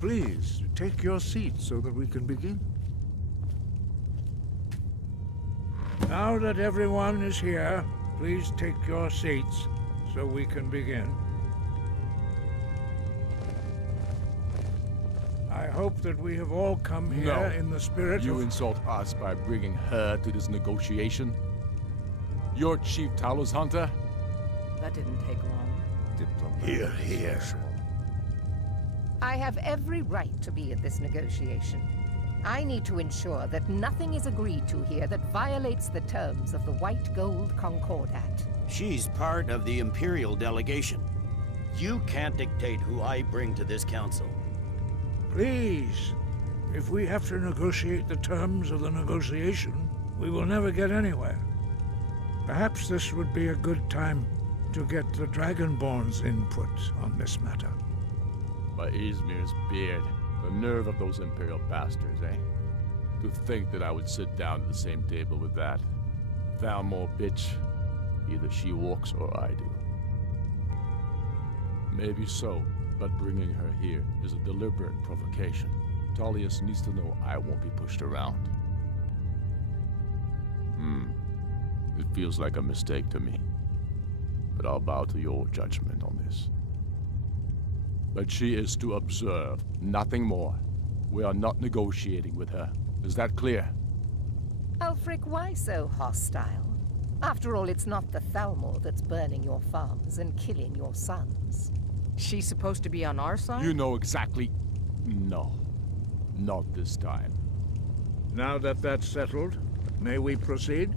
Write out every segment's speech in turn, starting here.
Please, take your seat so that we can begin. Now that everyone is here, please take your seats so we can begin. I hope that we have all come here in the spirit You of... insult us by bringing her to this negotiation? You're Chief Talos Hunter? That didn't take long. Here, here. I have every right to be at this negotiation. I need to ensure that nothing is agreed to here that violates the terms of the White Gold Concordat. She's part of the Imperial delegation. You can't dictate who I bring to this council. Please, if we have to negotiate the terms of the negotiation, we will never get anywhere. Perhaps this would be a good time to get the Dragonborn's input on this matter. By Izmir's beard, the nerve of those Imperial bastards, eh? To think that I would sit down at the same table with that. Thalmor bitch. Either she walks or I do. Maybe so, but bringing her here is a deliberate provocation. Tullius needs to know I won't be pushed around. It feels like a mistake to me. But I'll bow to your judgment on this. But she is to observe, nothing more. We are not negotiating with her. Is that clear? Ulfric, why so hostile? After all, it's not the Thalmor that's burning your farms and killing your sons. She's supposed to be on our side? You know exactly... No. Not this time. Now that that's settled, may we proceed?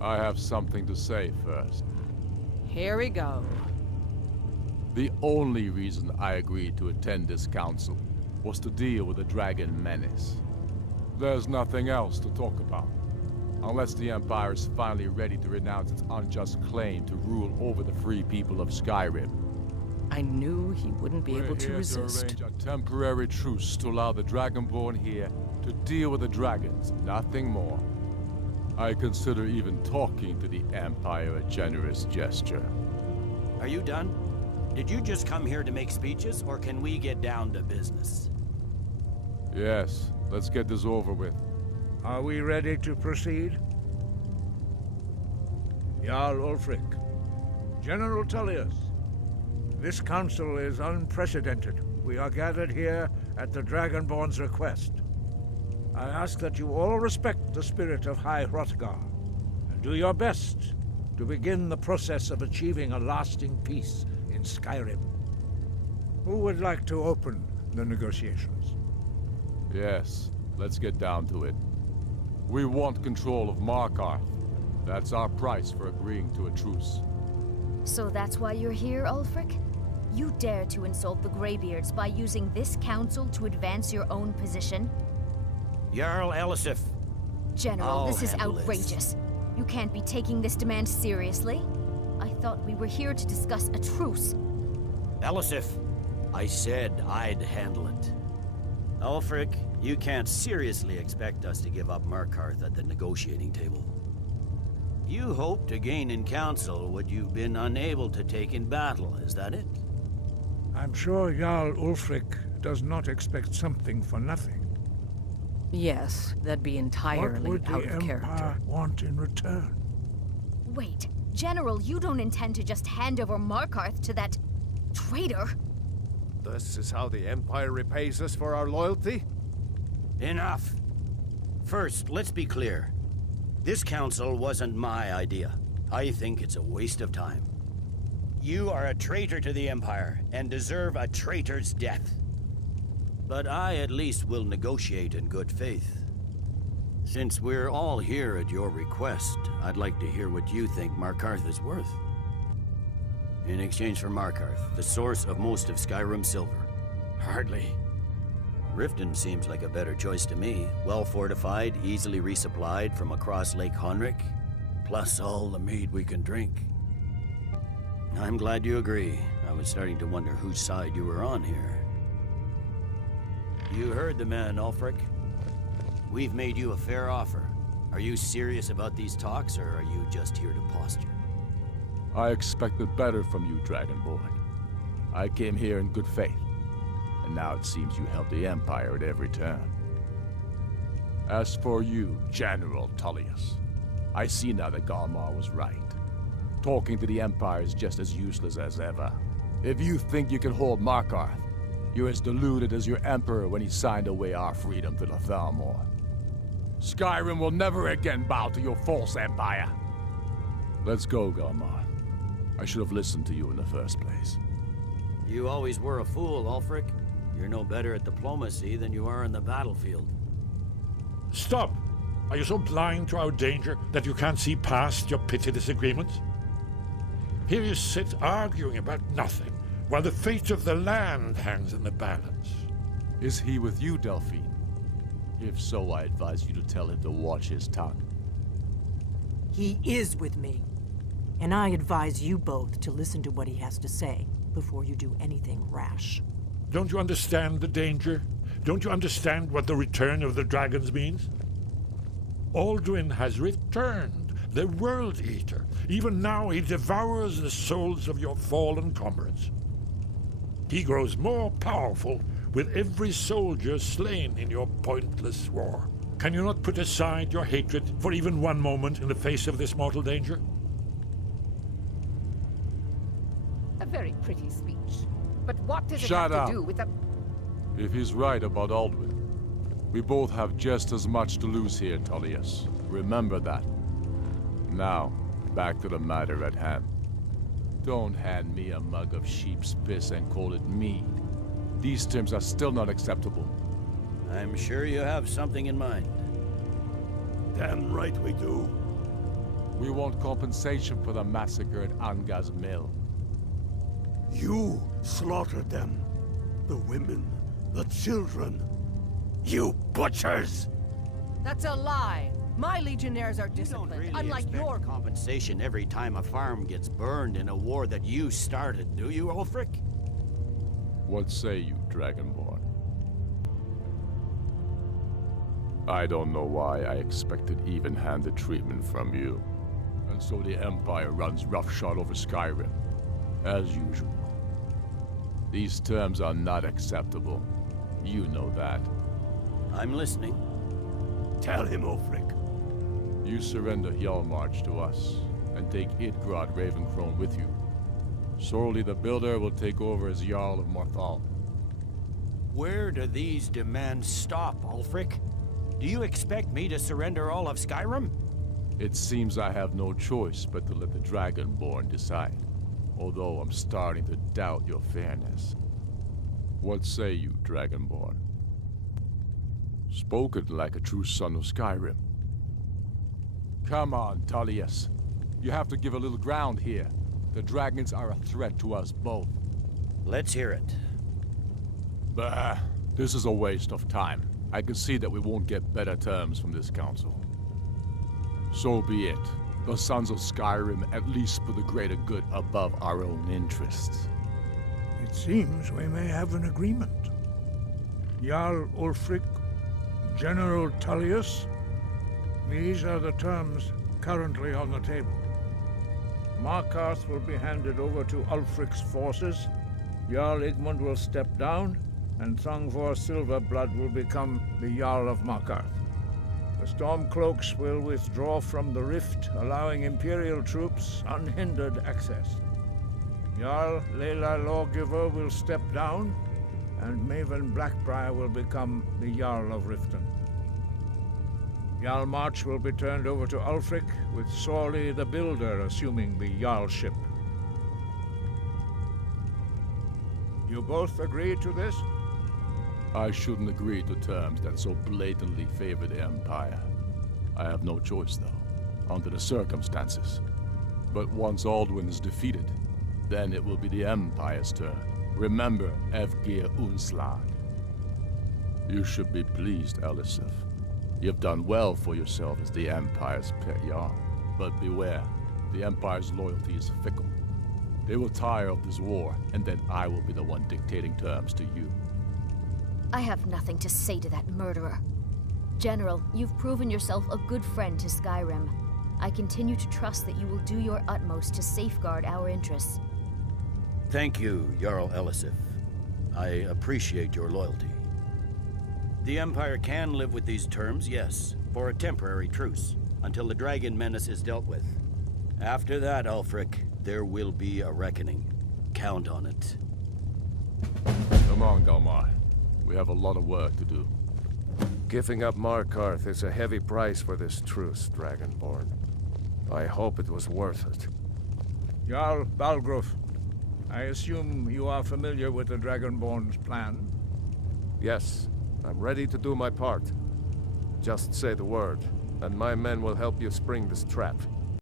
I have something to say first. Here we go. The only reason I agreed to attend this council was to deal with the dragon menace. There's nothing else to talk about. Unless the Empire is finally ready to renounce its unjust claim to rule over the free people of Skyrim. I knew he wouldn't be able to We're here resist. to arrange a temporary truce to allow the Dragonborn here to deal with the dragons, nothing more. I consider even talking to the Empire a generous gesture. Are you done? Did you just come here to make speeches, or can we get down to business? Yes, let's get this over with. Are we ready to proceed? Jarl Ulfric, General Tullius, this council is unprecedented. We are gathered here at the Dragonborn's request. I ask that you all respect the spirit of High Hrothgar, and do your best to begin the process of achieving a lasting peace in Skyrim. Who would like to open the negotiations? Yes, let's get down to it. We want control of Markarth. That's our price for agreeing to a truce. So that's why you're here, Ulfric? You dare to insult the Greybeards by using this council to advance your own position? Jarl Elisif. General, this is handle this. outrageous. You can't be taking this demand seriously. I thought we were here to discuss a truce. Elisif, I said I'd handle it. Ulfric, you can't seriously expect us to give up Markarth at the negotiating table. You hope to gain in council what you've been unable to take in battle, is that it? I'm sure Jarl Ulfric does not expect something for nothing. Yes, that'd be What entirely would out the of Empire character. want in return? Wait, General, you don't intend to just hand over Markarth to that traitor? This is how the Empire repays us for our loyalty? Enough! First, let's be clear. This council wasn't my idea. I think it's a waste of time. You are a traitor to the Empire, and deserve a traitor's death. But I at least will negotiate in good faith. Since we're all here at your request, I'd like to hear what you think Markarth is worth. In exchange for Markarth, the source of most of Skyrim's silver. Hardly. Riften seems like a better choice to me. Well-fortified, easily resupplied from across Lake Honric, plus all the mead we can drink. I'm glad you agree. I was starting to wonder whose side you were on here. You heard the man, Ulfric. We've made you a fair offer. Are you serious about these talks, or are you just here to posture? I expected better from you, Dragonborn. I came here in good faith. and now it seems you help the Empire at every turn. As for you, General Tullius, I see now that Galmar was right. Talking to the Empire is just as useless as ever. If you think you can hold Markarth, you're as deluded as your Emperor when he signed away our freedom to the Thalmor. Skyrim will never again bow to your false empire. Let's go, Galmar. I should have listened to you in the first place. You always were a fool, Ulfric. You're no better at diplomacy than you are in the battlefield. Stop! Are you so blind to our danger that you can't see past your petty disagreements? Here you sit arguing about nothing, while the fate of the land hangs in the balance. Is he with you, Delphine? If so, I advise you to tell him to watch his tongue. He is with me. And I advise you both to listen to what he has to say before you do anything rash. Don't you understand the danger? Don't you understand what the return of the dragons means? Alduin has returned, the World Eater. Even now he devours the souls of your fallen comrades. He grows more powerful with every soldier slain in your pointless war. Can you not put aside your hatred for even one moment in the face of this mortal danger? A very pretty speech. But what does it Shut have up. to do with the... If he's right about Alduin, we both have just as much to lose here, Tullius. Remember that. Now, back to the matter at hand. Don't hand me a mug of sheep's piss and call it mead. These terms are still not acceptable. I'm sure you have something in mind. Damn right we do. We want compensation for the massacre at Anga's mill. You slaughtered them. The women, the children. You butchers! That's a lie. My legionnaires are You don't disciplined, really unlike expect your... compensation every time a farm gets burned in a war that you started, do you, Ulfric? What say you, Dragonborn? I don't know why I expected even-handed treatment from you. And so the Empire runs roughshod over Skyrim, as usual. These terms are not acceptable. You know that. I'm listening. Tell him, Ulfric. You surrender Hjalmarch to us, and take Idgrod Ravencrone with you. Sorli the Builder will take over as Jarl of Morthal. Where do these demands stop, Ulfric? Do you expect me to surrender all of Skyrim? It seems I have no choice but to let the Dragonborn decide. Although I'm starting to doubt your fairness. What say you, Dragonborn? Spoken like a true son of Skyrim. Come on, Tullius. You have to give a little ground here. The dragons are a threat to us both. Let's hear it. Bah, this is a waste of time. I can see that we won't get better terms from this council. So be it. The Sons of Skyrim at least put the greater good above our own interests. It seems we may have an agreement. Jarl Ulfric, General Tullius, these are the terms currently on the table. Markarth will be handed over to Ulfric's forces, Jarl Igmund will step down, and Thongvor Silverblood will become the Jarl of Markarth. The Stormcloaks will withdraw from the rift, allowing Imperial troops unhindered access. Jarl Leila Lawgiver will step down, and Maven Blackbriar will become the Jarl of Riften. Hjalmarch will be turned over to Ulfric, with Sorli the Builder assuming the Jarlship. You both agree to this? I shouldn't agree to terms that so blatantly favor the Empire. I have no choice, though, under the circumstances. But once Alduin is defeated, then it will be the Empire's turn. Remember Evgir Unslad. You should be pleased, Elisif. You've done well for yourself as the Empire's pet Jarl. But beware, the Empire's loyalty is fickle. They will tire of this war, and then I will be the one dictating terms to you. I have nothing to say to that murderer. General, you've proven yourself a good friend to Skyrim. I continue to trust that you will do your utmost to safeguard our interests. Thank you, Jarl Elisif. I appreciate your loyalty. The Empire can live with these terms, yes, for a temporary truce, until the Dragon Menace is dealt with. After that, Ulfric, there will be a reckoning. Count on it. Come on, Galmar. We have a lot of work to do. Giving up Markarth is a heavy price for this truce, Dragonborn. I hope it was worth it. Jarl Balgruf, I assume you are familiar with the Dragonborn's plan? Yes, I'm ready to do my part. Just say the word, and my men will help you spring this trap.